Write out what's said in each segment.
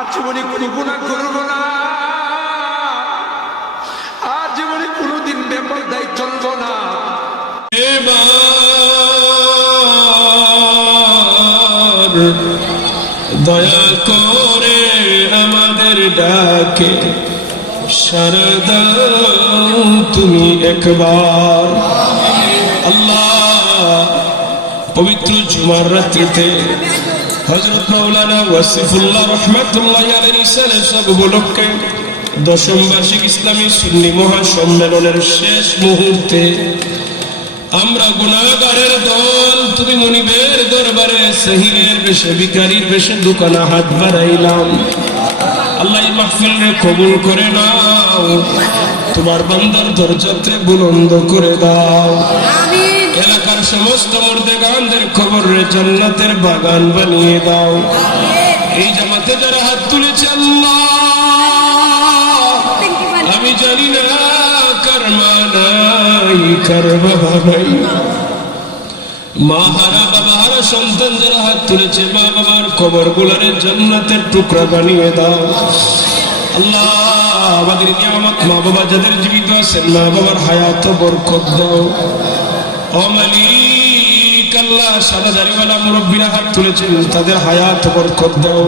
আর জীবনে কোনো গুনাহ করব না, আর জীবনে কোনোদিন বেপরদায় চলব না। দয়া করে আমাদের ডাকে সাড়া দাও তুমি একবার। আল্লাহ, পবিত্র জুমার রাত্রিতে হযরত মাওলানা ওয়াসিফুল্লাহ রাহমাতুল্লাহি আলাইহির সব উপলক্ষে দশম বার্ষিক ইসলামী সুন্নি মহাসম্মেলনের শেষ মুহূর্তে আমরা গুনাহগারের দল তুমি মুনিবের দরবারে সহিরের বেশে ভিখারির বেশে দোকানা হাত বাড়াইলাম। আল্লাহ এই মাহফিলকে কবুল করে নাও, তোমার বান্দার দরজাতে বুলন্দ করে দাও। এলাকার সমস্ত মুর্দেগানদের কবরে জান্নাতের বাগান বানিয়ে দাও। এই জামাতে যারা হাত তুলেছে আল্লাহ, আমি জানি না কার মা নাই কার বাবা নাই, মা হারা বাবা হারা সন্তান যারা হাত তুলেছে, মা বাবার কবর গুলারে জান্নাতের টুকরা বানিয়ে দাও। আল্লাহ, আমাদের নিয়ামত মা বাবা যাদের জীবিত আছেন, মা বাবার হায়াত বরকত দাও। ও মালিক আল্লাহ, সাদা দাড়িওয়ালা মুরব্বীরা হাত তুলেছেন, তাদের হায়াত বরকত দাও।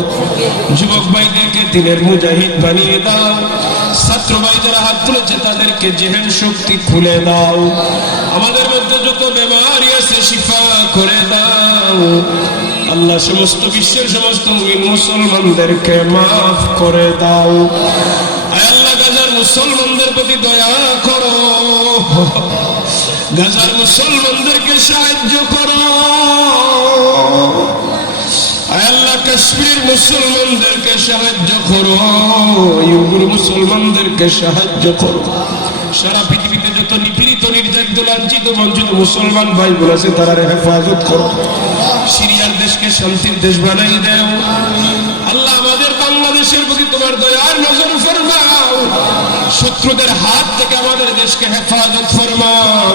যুবক ভাইদেরকে দিনের মুজাহিদ বানিয়ে দাও। ছাত্র ভাই যারা হাত তুলেছে তাদেরকে জেহেন শক্তি খুলে দাও। আমাদের মধ্যে যত বেমারি আছে শিফা করে দাও। আল্লাহ, সমস্ত বিশ্বের সমস্ত মুসলমানদেরকে মাফ করে দাও। আয় আল্লাহ, গাজার মুসলমানদের প্রতি দয়া করো, গাজার মুসলমানদেরকে সাহায্য করো। আয় আল্লাহ, কাশ্মীর মুসলমানদেরকে সাহায্য করো, ইউগুর মুসলমানদেরকে সাহায্য করো। সারা পৃথিবীতে যত নিপীড়িত নির্যাতিত লাঞ্ছিত বঞ্চিত মুসলমান ভাইবোন আছে তারা হেফাজত করো। সিরিয়ার দেশকে শান্তির দেশ বানাই দাও। আল্লাহ, আমাদের বাংলাদেশের প্রতি তোমার দয়ার নজর ফরমাও। শত্রুদের হাত থেকে আমাদের দেশকে হেফাজত ফরমাও।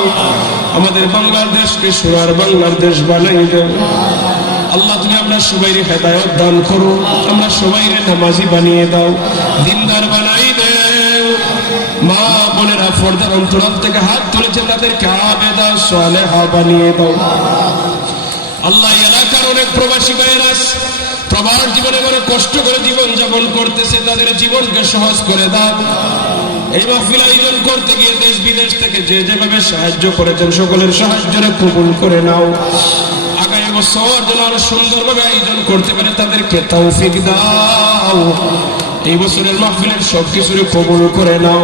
আমাদের বাংলাদেশকে সোনার বাংলার দেশ বানাই দাও। আল্লাহ, তুমি আমরা সবাইরে হেদায়েত দান করো, আমরা সবাইরে নামাজি বানিয়ে দাও, দিনদার বানাই দাও। মা বোনেরা পর্দার অন্তরাল থেকে হাত তুলেছে, তাদেরকে আবেদা সালেহা বানিয়ে দাও। আল্লাহ, এলাকার অনেক প্রবাসী ভাইয়েরা প্রবাস জীবনে করে কষ্ট করে জীবন যাপন করতেছে, তাদের জীবনকে সহজ করে দাও। এই মাহফিল আয়োজন করতে গিয়ে দেশ বিদেশ থেকে যে যেভাবে সাহায্য করেছেন সকলের সাহায্যের কবুল করে নাও। আগামী বছর যেন আরো সুন্দরভাবে আয়োজন করতে পারে তাদেরকে তৌফিক দাও। এই বছরের মাহফিলের সবকিছুরে কবুল করে নাও।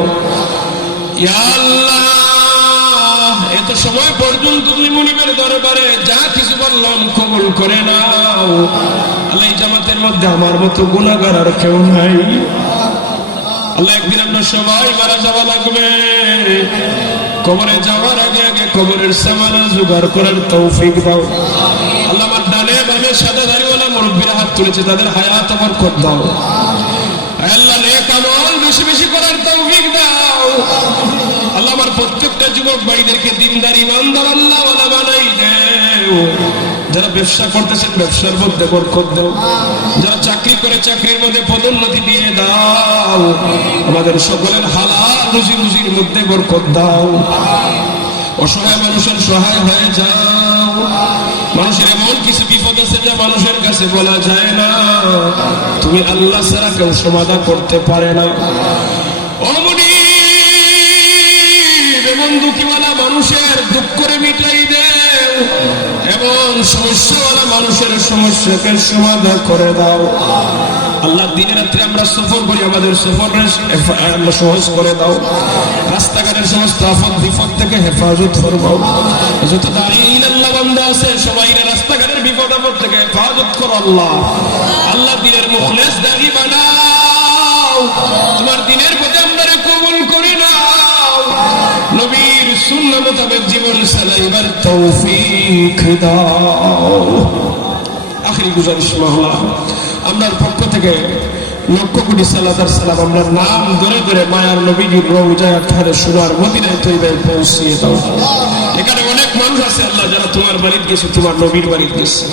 ইয়া আল্লাহ, এত সময় পর্যন্ত তুমি মুনিবের দরবারে যা কিছু বললাম কবুল করে নাও। আল্লাহ, এই জামাতের মধ্যে আমার মতো গুনাহগার আর কেউ নাই। আল্লাহ, একদিন আমরা সবাই মারা যাওয়া লাগবে, কবরে যাওয়ার আগে আগে কবরের সামানা জোগাড় করার তৌফিক দাও। আল্লাহ, আমার ডানে বামে সাদা দাড়িওয়ালা মুরব্বীরা হাত তুলেছে, তাদের হায়াত বরকত দাও। আল্লাহ, নেক আমল বেশি বেশি করার তৌফিক দাও। আল্লাহ, আমার প্রত্যেকটা যুবক ভাইদেরকে দিনদার ইমানদার আল্লাহওয়ালা বানাই দাও। যারা ব্যবসা করতেছেন ব্যবসার মধ্যে বরকত দাও, যারা চাকরি করে চাকরির মধ্যে পদোন্নতি দিয়ে দাও। আমাদের সকলের হালাল রুজি রুজির মধ্যে বরকত দাও। অসহায় মানুষের সহায় হয়ে যাও। মানুষের এমন কিছু বিপদ আছে যা মানুষের কাছে বলা যায় না, তুমি আল্লাহ ছাড়া কেউ সমাধান করতে পারে না। এমন দুঃখীওয়ালা মানুষের দুঃখ করে মিটাই দেও, এবং সমস্যাওয়ালা মানুষের সমস্যাকে সমাধান করে দাও। আল্লাহ, দিনে রাত্রে আমরা সফর করি, আমাদের সফরের সহজ করে দাও। রাস্তাঘাটের সমস্ত আফত বিপদ থেকে হেফাজত ফরমাও। যত দাঁড়িয়ে আল্লাহ বান্দা আছে সবাই রাস্তাঘাটের বিপদ আপদ থেকে হেফাজত করো। আল্লাহ, আল্লাহ দিনের মুখলেস দাঁড়ি বানাও। তোমার দিনের প্রতি আমরা কবুল করে নাও। নবীর সুন্নাহ মোতাবেক জীবন চালাইবার তৌফিক দাও। আখিরি গুজারিশ মাওলা, আমরার পক্ষ থেকে লক্ষ কোটি সালাত আর সালাম আমরা নাম ধরে ধরে মায়ার নবীজির রওজায় আঠারে সোনার মদিনায় তৈবায় পৌঁছিয়ে দাও। এখানে অনেক মানুষ আছে আল্লাহ, যারা তোমার বাড়িতে গেছে, তোমার নবীর বাড়িতে গেছে।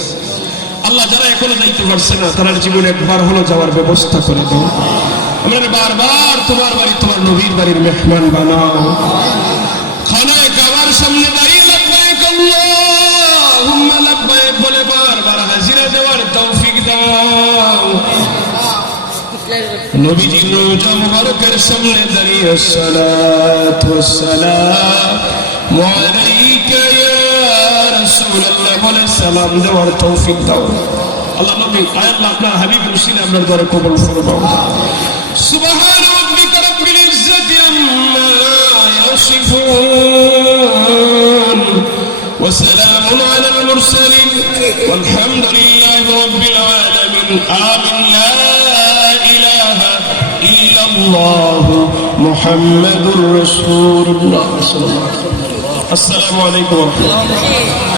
আল্লাহ, যারা এখনো যাইতে পারছে না, তার জীবনে একবার হলো যাওয়ার ব্যবস্থা করে দাও। আমরা বারবার তোমার বাড়ি, তোমার নবীর বাড়ির মেহমান বানাও। খানায় কাবার সামনে দাঁড়িয়ে লাব্বাইক আল্লাহুম্মা লাব্বাইক বলে বারবার হাজিরা দেওয়ার তৌফিক দাও। নবীজির রওজা মুবারকের সামনে দাঁড়িয়ে আসসালাতু ওয়াসসালামু আলাইকা ইয়া রাসূলুল্লাহ বলে সালাম দেওয়ার তৌফিক দাও। আল্লাহ নবী আল্লাহ আপনার হাবিব রসুল আপনার দরে কবুল ফরমাও। সুবহান রাব্বিকা রাব্বিল ইজ্জাতি আম্মা ইয়াসিফুন ওয়া সালামুন আলাল মুরসালিন ওয়ালহামদুলিল্লাহি রাব্বিল আলামিন। আমিন। লা ইলাহা ইল্লাল্লাহু মুহাম্মাদুর রাসূলুল্লাহ সাল্লাল্লাহু আলাইহি ওয়া সাল্লাম। আসসালামু আলাইকুম ওয়া রাহমাতুল্লাহ।